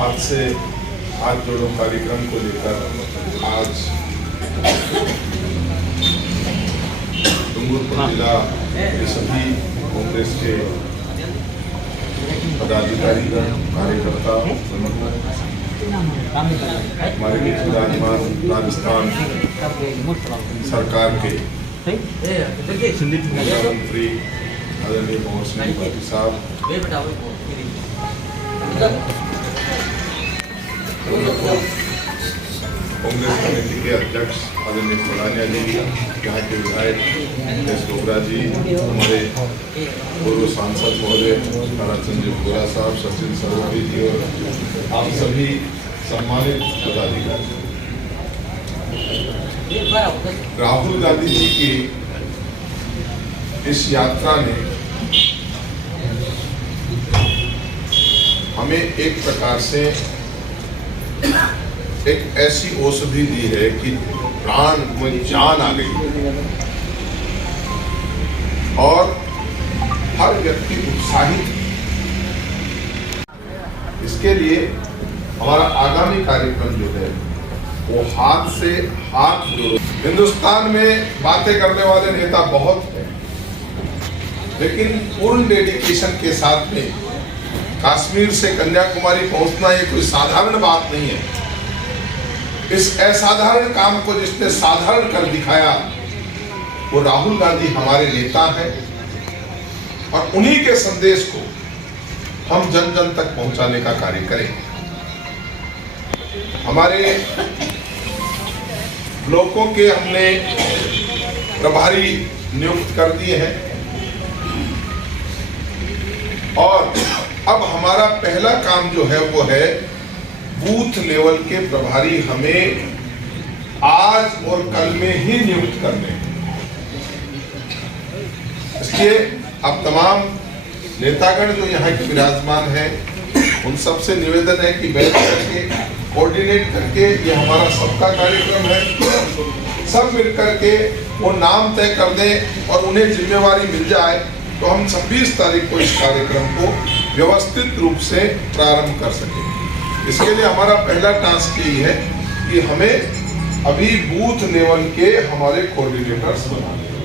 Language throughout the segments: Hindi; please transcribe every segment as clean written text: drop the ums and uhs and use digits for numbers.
हाथ से हाथ जोड़ो कार्यक्रम को लेकर आज डूंगरपुर जिला के सभी कांग्रेस के पदाधिकारीगण कार्यकर्ता हमारे विराजमान राजस्थान सरकार के मुख्यमंत्री आदरणीय मोहन सिंह त्रिपाठी साहब, कांग्रेस कमेटी के अध्यक्ष आदरणीय फलानिया जी, यहाँ के विधायक एस डोगरा जी, हमारे पूर्व सांसद महोदय ताराचंद गोरा साहब, सचिन सरोगी जी और आप सभी सम्मानित पदाधिकारी। राहुल गांधी जी की इस यात्रा ने हमें एक प्रकार से एक ऐसी औषधि दी है कि प्राण में जान आ गई और हर व्यक्ति उत्साहित। इसके लिए हमारा आगामी कार्यक्रम जो है वो हाथ से हाथ जोड़ो। हिंदुस्तान में बातें करने वाले नेता बहुत हैं, लेकिन पूर्ण डेडिकेशन के साथ में कश्मीर से कन्याकुमारी पहुंचना ये कोई साधारण बात नहीं है। इस असाधारण काम को जिसने साधारण कर दिखाया वो राहुल गांधी हमारे नेता हैं और उन्हीं के संदेश को हम जन जन तक पहुंचाने का कार्य करेंगे। हमारे ब्लॉकों के हमने प्रभारी नियुक्त कर दिए हैं और अब हमारा पहला काम जो है वो है बूथ लेवल के प्रभारी हमें आज और कल में ही नियुक्त करने हैं। इसलिए अब तमाम नेतागण जो यहाँ के विराजमान हैं उन सबसे निवेदन है कि बैठ करके कोऑर्डिनेट करके, ये हमारा सबका कार्यक्रम है, सब मिलकर के वो नाम तय कर दें और उन्हें जिम्मेवारी मिल जाए तो हम 26 तारीख को इस कार्यक्रम को व्यवस्थित रूप से प्रारंभ कर सकें। इसके लिए हमारा पहला टास्क यही है कि हमें अभी बूथ लेवल के हमारे कोऑर्डिनेटर्स बनाने हैं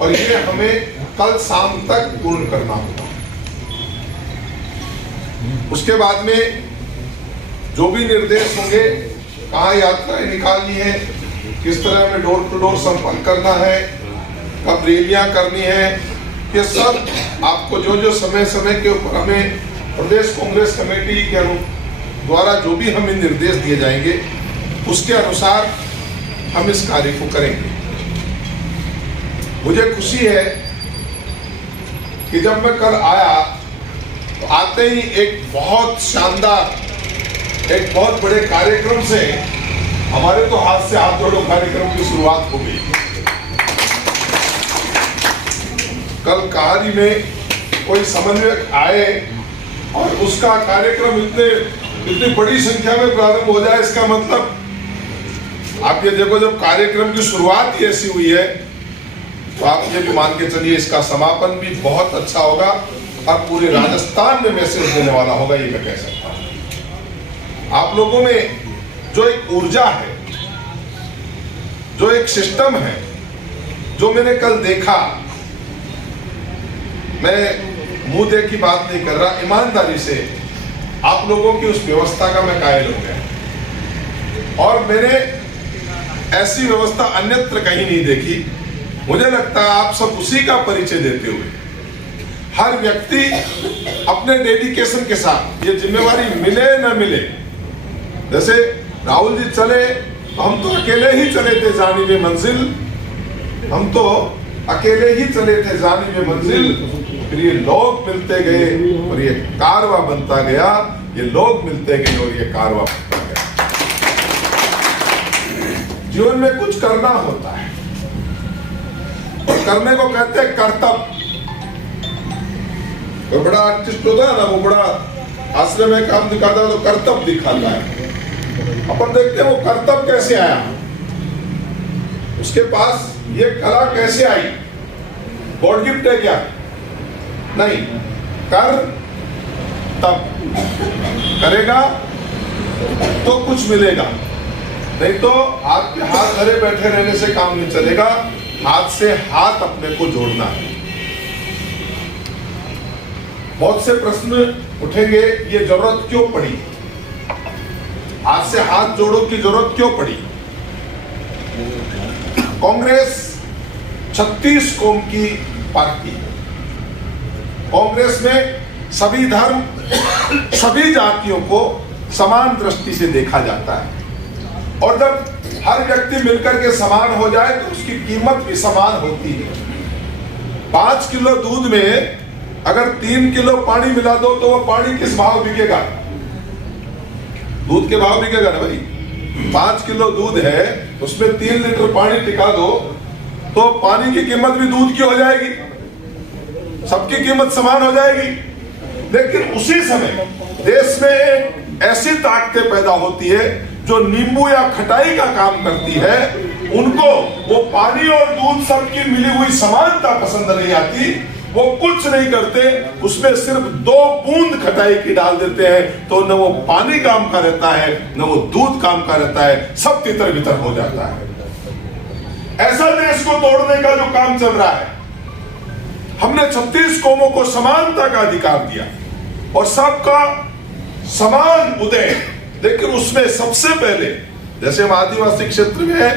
और ये हमें कल शाम तक पूर्ण करना होगा। उसके बाद में जो भी निर्देश होंगे, कहाँ यात्राएं निकालनी है, किस तरह हमें डोर टू डोर संपर्क करना है, कब रैलियां करनी है, ये सब आपको जो जो समय समय के ऊपर हमें प्रदेश कांग्रेस कमेटी के द्वारा जो भी हमें निर्देश दिए जाएंगे उसके अनुसार हम इस कार्य को करेंगे। मुझे खुशी है कि जब मैं कल आया तो आते ही एक बहुत शानदार, एक बहुत बड़े कार्यक्रम से हमारे तो हाथ से हाथ जोड़ो कार्यक्रम की शुरुआत हो गई। कल कहानी में कोई समन्वयक आए और उसका कार्यक्रम इतनी बड़ी संख्या में प्रारंभ हो जाए, इसका मतलब आप ये देखो, जब कार्यक्रम की शुरुआत ही ऐसी हुई है तो आप ये भी मान के चलिए इसका समापन भी बहुत अच्छा होगा और पूरे राजस्थान में मैसेज देने वाला होगा, ये मैं कह सकता हूं। आप लोगों में जो एक ऊर्जा है, जो एक सिस्टम है, जो मैंने कल देखा, मैं मुंह देख की बात नहीं कर रहा, ईमानदारी से आप लोगों की उस व्यवस्था का मैं कायल हो गया और मैंने ऐसी व्यवस्था अन्यत्र कहीं नहीं देखी। मुझे लगता है आप सब उसी का परिचय देते हुए हर व्यक्ति अपने डेडिकेशन के साथ ये जिम्मेवारी मिले न मिले, जैसे राहुल जी चले तो हम तो अकेले ही चले थे जानिब मंजिल, हम तो अकेले ही चले थे जानिब मंजिल, फिर ये लोग मिलते गए और ये कारवा बनता गया, ये लोग मिलते गए और ये कारवा बनता गया। जीवन में कुछ करना होता है और करने को कहते हैं कर्तव्य। और बड़ा आर्टिस्ट होता है ना, वो बड़ा आश्रम में काम दिखाता है तो कर्तव्य दिखाता है। अपन देखते हैं वो कर्तव्य कैसे आया, उसके पास ये कला कैसे आई, गॉड गिफ्ट है क्या? नहीं, कर तब करेगा तो कुछ मिलेगा, नहीं तो आपके हाथ धरे बैठे रहने से काम नहीं चलेगा। हाथ से हाथ अपने को जोड़ना है। बहुत से प्रश्न उठेंगे, ये जरूरत क्यों पड़ी, हाथ से हाथ जोड़ो की जरूरत क्यों पड़ी। कांग्रेस 36 कौम की पार्टी है। कांग्रेस में सभी धर्म, सभी जातियों को समान दृष्टि से देखा जाता है, और जब हर व्यक्ति मिलकर के समान हो जाए तो उसकी कीमत भी समान होती है। 5 किलो दूध में अगर 3 किलो पानी मिला दो तो वो पानी किस भाव बिकेगा, दूध के भाव बिकेगा ना भाई। 5 किलो दूध है, उसमें 3 लीटर पानी टिका दो तो पानी की कीमत भी दूध की हो जाएगी, सबकी कीमत समान हो जाएगी। लेकिन उसी समय देश में एक ऐसी ताकतें पैदा होती है जो नींबू या खटाई का काम करती है, उनको वो पानी और दूध सबकी मिली हुई समानता पसंद नहीं आती, वो कुछ नहीं करते, उसमें सिर्फ 2 बूंद खटाई की डाल देते हैं तो न वो पानी काम का रहता है न वो दूध काम का रहता है, सब तितर बितर हो जाता है। ऐसा देश को तोड़ने का जो काम चल रहा है, हमने 36 कौमों को समानता का अधिकार दिया और सबका समान उदय, लेकिन उसमें सबसे पहले जैसे हम आदिवासी क्षेत्र में है,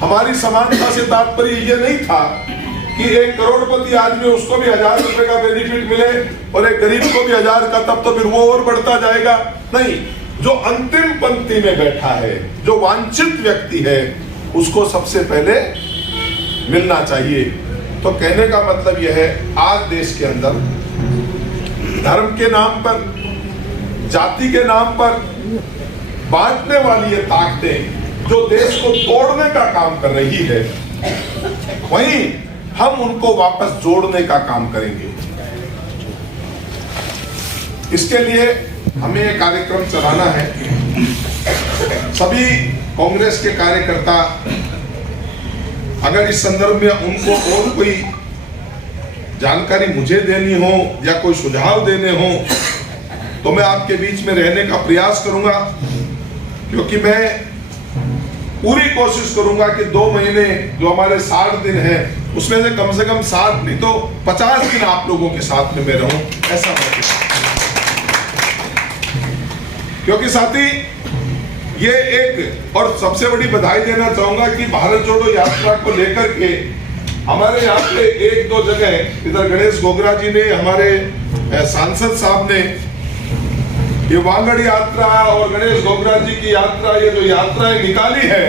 हमारी समानता से तात्पर्य यह नहीं था कि एक करोड़पति आदमी उसको भी 1000 रुपए का बेनिफिट मिले और एक गरीब को भी 1000 का, तब तो फिर वो और बढ़ता जाएगा। नहीं, जो अंतिम पंक्ति में बैठा है, जो वांछित व्यक्ति है, उसको सबसे पहले मिलना चाहिए। तो कहने का मतलब यह है, आज देश के अंदर धर्म के नाम पर, जाति के नाम पर बांटने वाली ये ताकतें जो देश को तोड़ने का काम कर रही है, वहीं हम उनको वापस जोड़ने का काम करेंगे। इसके लिए हमें ये कार्यक्रम चलाना है। सभी कांग्रेस के कार्यकर्ता अगर इस संदर्भ में उनको और कोई जानकारी मुझे देनी हो या कोई सुझाव देने हो तो मैं आपके बीच में रहने का प्रयास करूंगा, क्योंकि मैं पूरी कोशिश करूंगा कि 2 महीने जो हमारे 60 दिन हैं उसमें से कम 60 नहीं तो 50 दिन आप लोगों के साथ में मैं रहूं, ऐसा हो। क्योंकि साथी ये एक और सबसे बड़ी बधाई देना चाहूंगा कि भारत जोड़ो यात्रा को लेकर के हमारे यहाँ पे 1-2 जगह, इधर गणेश गोगरा जी ने, हमारे सांसद साहब ने ये वांगड़ यात्रा और गणेश गोगरा जी की यात्रा, ये जो यात्राएं निकाली है,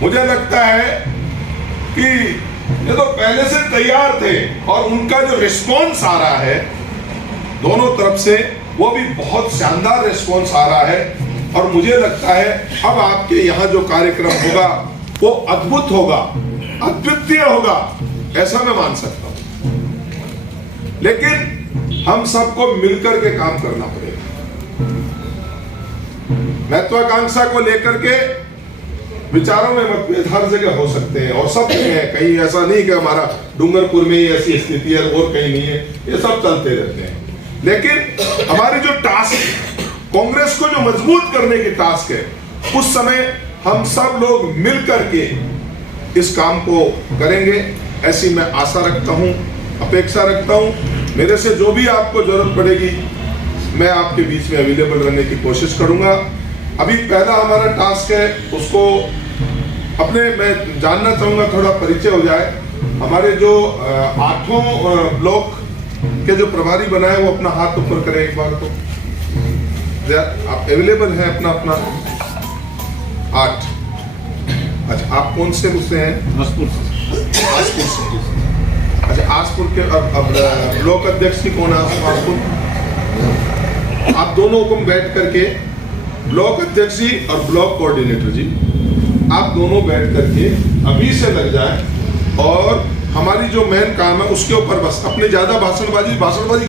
मुझे लगता है कि ये तो पहले से तैयार थे और उनका जो रिस्पॉन्स आ रहा है दोनों तरफ से, वो भी बहुत शानदार रिस्पॉन्स आ रहा है। और मुझे लगता है अब आपके यहाँ जो कार्यक्रम होगा वो अद्भुत होगा, अद्वितीय होगा, ऐसा मैं मान सकता हूं। लेकिन हम सबको मिलकर के काम करना पड़ेगा। महत्वाकांक्षा को लेकर के विचारों में मतभेद हर जगह हो सकते हैं और सब जगह है, कहीं ऐसा नहीं कि हमारा डूंगरपुर में ही ऐसी स्थिति है और कहीं नहीं है, ये सब चलते रहते हैं। लेकिन हमारी जो टास्क, कांग्रेस को जो मजबूत करने की टास्क है, उस समय हम सब लोग मिल करके इस काम को करेंगे, ऐसी मैं आशा रखता हूं, अपेक्षा रखता हूं। मेरे से जो भी आपको जरूरत पड़ेगी मैं आपके बीच में अवेलेबल रहने की कोशिश करूंगा। अभी पहला हमारा टास्क है, उसको अपने मैं जानना चाहूंगा, थोड़ा परिचय हो जाए। हमारे जो 8 ब्लॉक के जो प्रभारी बनाए वो अपना हाथ ऊपर करें एक बार, तो आप अवेलेबल हैं अपना 8। अच्छा, आप कौन से उससे हैं? आसपुर से। अच्छा, आसपुर के अब ब्लॉक अध्यक्ष की कौन है? आसपुर। आप दोनों को बैठ करके, ब्लॉक अध्यक्ष जी और ब्लॉक कोऑर्डिनेटर जी, आप दोनों बैठ करके अभी से लग जाए और हमारी जो मेन काम है उसके ऊपर बस अपने ज्यादा भाषणबाजी